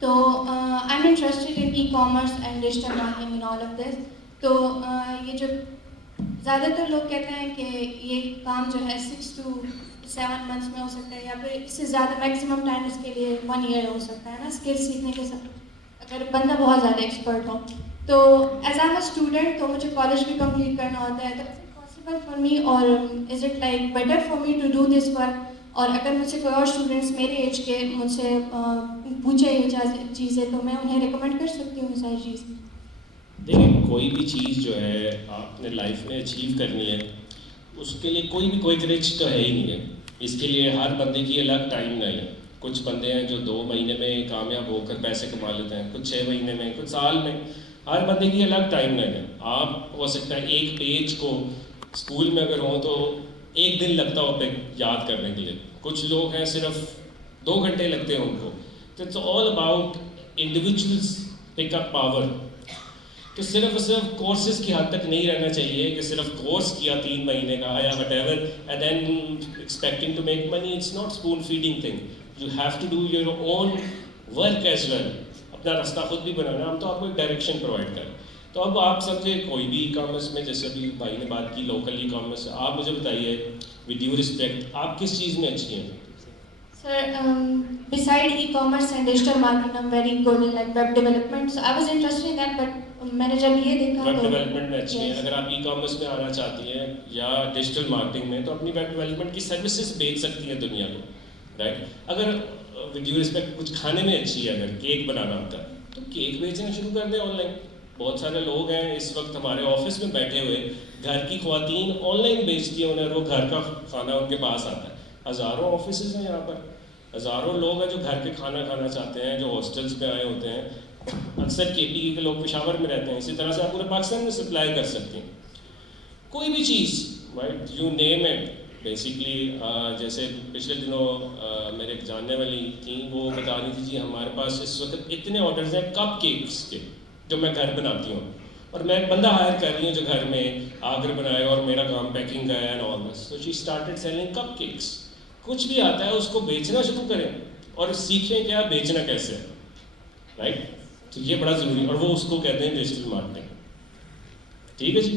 تو I am interested in e commerce and digital marketing in all of this. تو یہ جو زیادہ تر لوگ کہتے ہیں کہ یہ کام جو ہے 6 to 7 months میں ہو سکتا ہے، یا پھر اس سے زیادہ میکسیمم ٹائم اس کے لیے 1 year ہو سکتا ہے نا، اسکل سیکھنے کے ساتھ اگر بندہ بہت زیادہ ایکسپرٹ ہو. تو as I am a student, تو مجھے کالج بھی کمپلیٹ کرنا ہوتا ہے، تو is it possible for me اور is it like better for me to do this work? اور اگر مجھ سے کوئی اور اسٹوڈنٹس میرے ایج کے مجھ سے پوچھے یہ چیزیں، تو میں انہیں ریکمینڈ کر سکتی ہوں یہ ساری چیزیں. دیکھیں، کوئی بھی چیز جو ہے آپ نے لائف میں اچیو کرنی ہے، اس کے لیے کوئی بھی کوئک رچ تو ہے ہی نہیں ہے. اس کے لیے ہر بندے کی الگ ٹائم نہیں ہے. کچھ بندے ہیں جو 2 مہینے میں کامیاب ہو کر پیسے کما لیتے ہیں، کچھ 6 مہینے میں، کچھ سال میں. ہر بندے کی الگ ٹائم نہیں ہے. آپ ہو سکتا ہے ایک پیج کو اسکول میں اگر ہوں تو 1 دن لگتا ہو پہ یاد کرنے کے لیے، کچھ لوگ ہیں صرف 2 گھنٹے لگتے ہیں ان کو. تو it's all about individuals pick up power. تو صرف کورسز کی حد تک نہیں رہنا چاہیے کہ صرف کورس کیا 3 مہینے کا یا whatever and then expecting to make money. It's not spoon feeding thing. You have to do your own work as well. اپنا راستہ خود بھی بنانا. ہم تو آپ کو ایک ڈائریکشن پرووائڈ کریں. تو اب آپ سمجھے کوئی بھی ای کامرس میں، جیسے ابھی بھائی نے بات کی لوکل ای کامرس، آپ مجھے بتائیے ود ڈیو رسپیکٹ آپ کس چیز میں اچھی ہیں؟ Sir, beside e-commerce and digital marketing, I'm very good in like web development. So I was interested in that, but میں نے جب یہ دیکھا ویب ڈیولپمنٹ میں اچھی ہیں. اگر آپ ای کامرس میں آنا چاہتی ہیں یا ڈیجیٹل مارکیٹنگ میں، تو اپنی ویب ڈیولپمنٹ کی سروسز بیچ سکتی ہیں دنیا کو، رائٹ. اگر ود ڈیو رسپیکٹ کچھ کھانے میں اچھی ہے، اگر کیک بنانا ہوتا ہے تو کیک بیچنا شروع کر دیں آن لائن. بہت سارے لوگ ہیں اس وقت ہمارے آفس میں بیٹھے ہوئے، گھر کی خواتین آن لائن بیچتی ہیں انہیں، وہ گھر کا کھانا ان کے پاس آتا ہے. ہزاروں آفیسز ہیں یہاں پر، ہزاروں لوگ ہیں جو گھر کے کھانا کھانا چاہتے ہیں، جو ہاسٹلس پہ آئے ہوتے ہیں. اکثر کے پی کے لوگ پشاور میں رہتے ہیں. اسی طرح سے آپ پورے پاکستان میں سپلائی کر سکتے ہیں کوئی بھی چیز، right. You name it. Basically جیسے پچھلے دنوں میرے ایک جاننے والی تھیں، وہ بتا رہی تھی جی ہمارے پاس اس وقت اتنے آرڈرز ہیں کپ کیکس کے جو میں گھر بناتی ہوں، اور میں ایک بندہ ہائر کر رہی ہوں جو گھر میں آ کر بنائے گا اور میرا کام پیکنگ کا ہے and all this. So she started selling cupcakes. کچھ بھی آتا ہے اس کو بیچنا شروع کریں اور سیکھیں کیا بیچنا کیسے ہے، رائٹ. تو یہ بڑا ضروری ہے، اور وہ اس کو کہتے ہیں ڈیجیٹل مارکیٹنگ. ٹھیک ہے جی.